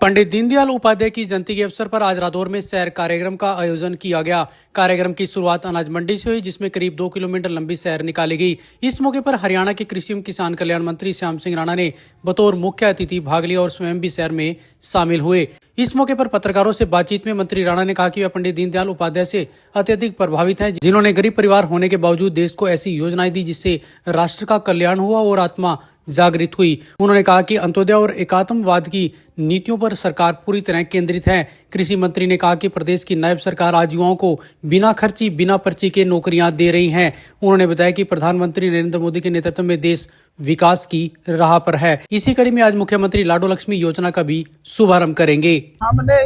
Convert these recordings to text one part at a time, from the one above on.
पंडित दीनदयाल उपाध्याय की जयंती के अवसर पर आज रादौर में सैर कार्यक्रम का आयोजन किया गया। कार्यक्रम की शुरुआत अनाज मंडी से हुई, जिसमें करीब 2 किलोमीटर लंबी सैर निकाली गई। इस मौके पर हरियाणा के कृषि एवं किसान कल्याण मंत्री श्याम सिंह राणा ने बतौर मुख्य अतिथि भाग लिया और स्वयं भी सैर में शामिल हुए। इस मौके पर पत्रकारों से बातचीत में मंत्री राणा ने कहा कि वे पंडित दीनदयाल उपाध्याय से अत्यधिक प्रभावित हैं, जिन्होंने गरीब परिवार होने के बावजूद देश को ऐसी योजनाएं दी जिससे राष्ट्र का कल्याण हुआ और आत्मा जागृत हुई। उन्होंने कहा कि अंत्योदय और एकात्मवाद की नीतियों पर सरकार पूरी तरह केंद्रित है। कृषि मंत्री ने कहा कि प्रदेश की नायब सरकार आज युवाओं को बिना खर्ची बिना पर्ची के नौकरियां दे रही है। उन्होंने बताया कि प्रधानमंत्री नरेंद्र मोदी के नेतृत्व में देश विकास की राह पर है। इसी कड़ी में आज मुख्यमंत्री लाडो लक्ष्मी योजना का भी शुभारंभ करेंगे। हमने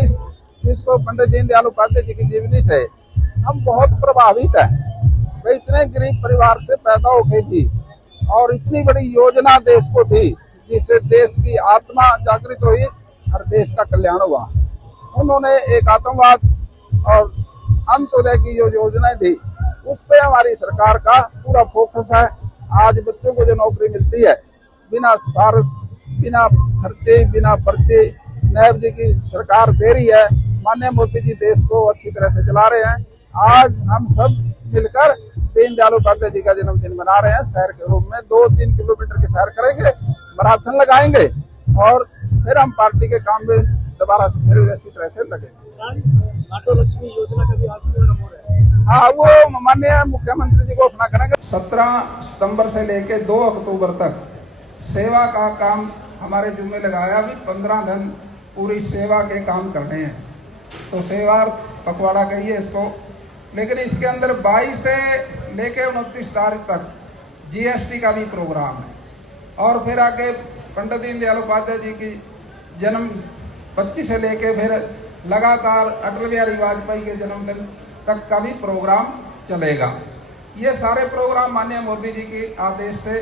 इसको पंडित दीनदयाल उपाध्याय जी की जीवनी से हम बहुत प्रभावित हैं। वे इतने गरीब परिवार से पैदा होके भी और इतनी बड़ी योजना देश को थी जिससे देश की आत्मा जागृत हुई और देश का कल्याण हुआ। उन्होंने एक आतंकवाद और अंत्योदय की जो योजनाएं दी उस पे हमारी सरकार का पूरा फोकस है। आज बच्चों को जो नौकरी मिलती है बिना सिफारिश बिना खर्चे बिना पर्चे नायब जी की सरकार दे रही है। माननीय मोदी जी देश को अच्छी तरह से चला रहे हैं। आज हम सब मिलकर दीनदयाल उपाध्याय जी का जन्मदिन मना रहे हैं। सैर के रूप में 2-3 किलोमीटर की सैर करेंगे, मैराथन लगाएंगे और फिर हम पार्टी के काम में दोबारा से फिर इसी तरह से लगेंगे। लाडो लक्ष्मी योजना का भी आज शुभारंभ हो रहा है। हाँ, वो माननीय मुख्यमंत्री जी घोषणा करेंगे। 17 सितंबर से लेके 2 अक्टूबर तक सेवा का काम हमारे जुम्मे लगाया। भी 15 दिन पूरी सेवा के काम करने हैं, तो सेवार्थ पखवाड़ा कहिए इसको। लेकिन इसके अंदर 22 से लेके 29 तारीख तक जीएसटी का भी प्रोग्राम है। और फिर आगे पंडित दीनदयाल उपाध्याय जी की जन्म 25 से लेके फिर लगातार अटल बिहारी वाजपेयी के जन्मदिन तक का भी प्रोग्राम चलेगा। ये सारे प्रोग्राम माननीय मोदी जी के आदेश से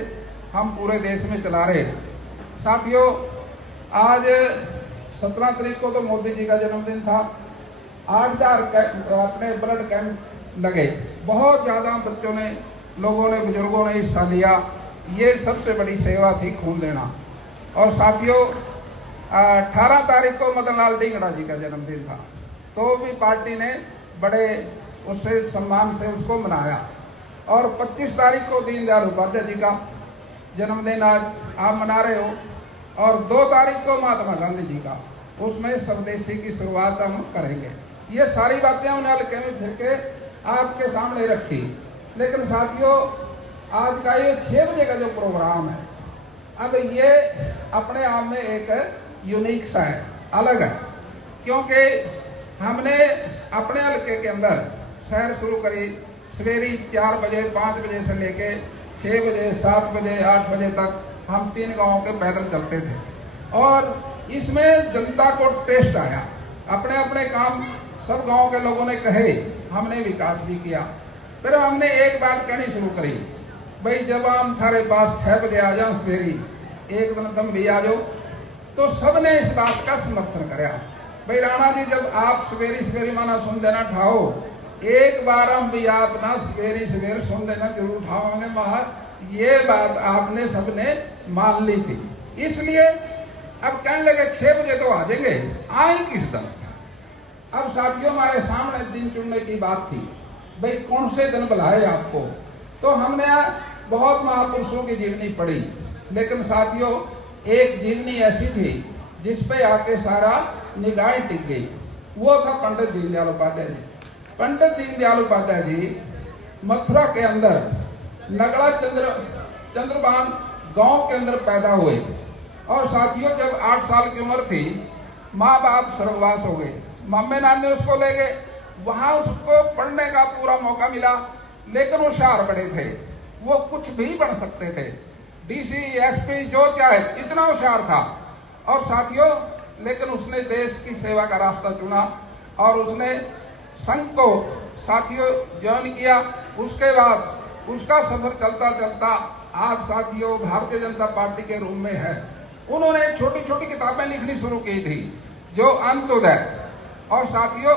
हम पूरे देश में चला रहे हैं। साथियों, आज 17 तारीख को तो मोदी जी का जन्मदिन था। 8,000 अपने ब्लड कैंप लगे। बहुत ज्यादा बच्चों ने, लोगों ने, बुजुर्गों ने हिस्सा लिया। ये सबसे बड़ी सेवा थी, खून देना। और साथियों, 18 तारीख को मदन लाल ढींगड़ा जी का जन्मदिन था, तो भी पार्टी ने बड़े उससे सम्मान से उसको मनाया। और 25 तारीख को दीनदयाल उपाध्याय जी का जन्मदिन आज आप मना रहे हो। और 2 तारीख को महात्मा गांधी जी का, उसमें स्वदेशी की शुरुआत हम करेंगे। ये सारी बातें हमने हल्के में फिर के आपके सामने रखी। लेकिन साथियों, आज का ये 6 बजे का जो प्रोग्राम है, अब ये अपने आप में एक यूनिक सा है, अलग है। क्योंकि हमने अपने हल्के के अंदर सैर शुरू करी सवेरे 4 बजे 5 बजे से लेके 6 बजे 7 बजे 8 बजे तक हम 3 गांवों के पैदल चलते थे। और इसमें जनता को टेस्ट आया। अपने अपने काम सब गांव के लोगों ने कहे, हमने विकास भी किया। फिर हमने एक बात कहनी शुरू करी, भाई जब हम थारे पास 6 बजे आ जाओ सवेरी, एक दिन तुम भी आ जाओ। तो सबने इस बात का समर्थन कराया। भाई राणा जी, जब आप सवेरी माना सुन देना ठाओ, एक बार हम भी आप ना सवेरी सुन देना जरूर उठाओगे। महा ये बात आपने सबने मान ली थी। इसलिए अब कहने लगे 6 बजे तो आ जाएंगे, आए किस दिन। अब साथियों, हमारे सामने दिन चुनने की बात थी, भाई कौन से दिन बुलाए आपको। तो हमने बहुत महापुरुषों की जीवनी पढ़ी। लेकिन साथियों, एक जीवनी ऐसी थी जिसपे आके सारा निगाहें टिक गई। वो था पंडित दीनदयाल उपाध्याय जी। पंडित दीनदयाल उपाध्याय जी मथुरा के अंदर नगड़ा चंद्रबान गांव के अंदर पैदा हुए। और साथियों, जब 8 साल की उम्र थी, माँ बाप स्वर्गवास हो गए। मम्मी नानी उसको ले गए। वहां उसको पढ़ने का पूरा मौका मिला। लेकिन वो होशियार बड़े थे, वो कुछ भी बन सकते थे, डीसी एसपी जो चाहे, इतना होशियार था। और साथियों, लेकिन उसने देश की सेवा का रास्ता चुना और उसने संघ को साथियों ज्वाइन किया। उसके बाद उसका सफर चलता चलता आज साथियों भारतीय जनता पार्टी के रूम में है। उन्होंने छोटी छोटी किताबें लिखनी शुरू की थी, जो अंत्योदय और साथियों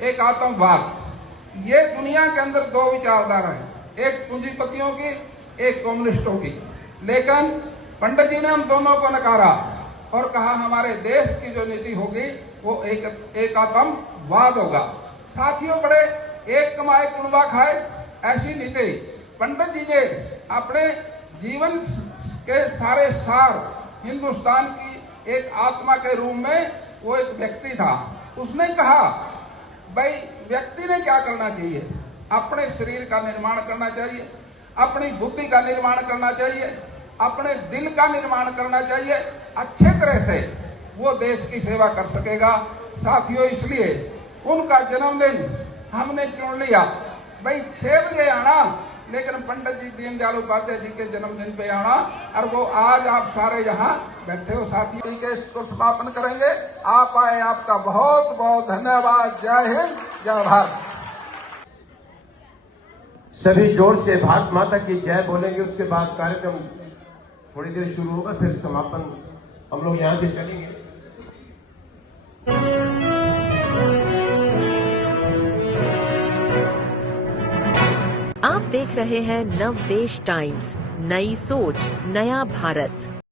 एक आतंकवाद। ये दुनिया के अंदर 2 विचारधारा है, एक पूंजीपतियों की, एक कम्युनिस्टों की। लेकिन पंडित जी ने उन दोनों को नकारा और कहा हमारे देश की जो नीति होगी वो एकात्मवाद होगा। साथियों, बड़े एक कमाए कुणबा खाए ऐसी नीति पंडित जी ने अपने जीवन के सारे सार हिंदुस्तान की एक आत्मा के रूप में वो एक व्यक्ति था। उसने कहा भाई व्यक्ति ने क्या करना चाहिए, अपने शरीर का निर्माण करना चाहिए, अपनी बुद्धि का निर्माण करना चाहिए, अपने दिल का निर्माण करना चाहिए। अच्छे तरह से वो देश की सेवा कर सकेगा। साथियों, इसलिए उनका जन्मदिन हमने चुन लिया। भाई 6 बजे आना, लेकिन पंडित जी दीनदयाल उपाध्याय जी के जन्मदिन पे आना, और वो आज आप सारे यहाँ बैठे हो। साथियों के इसको समापन करेंगे। आप आए, आपका बहुत बहुत धन्यवाद। जय हिंद, जय भारत। सभी जोर से भारत माता की जय बोलेंगे। उसके बाद कार्यक्रम थोड़ी देर शुरू होगा, फिर समापन हम लोग यहां से चलेंगे। आप देख रहे हैं नवदेश टाइम्स, नई सोच, नया भारत।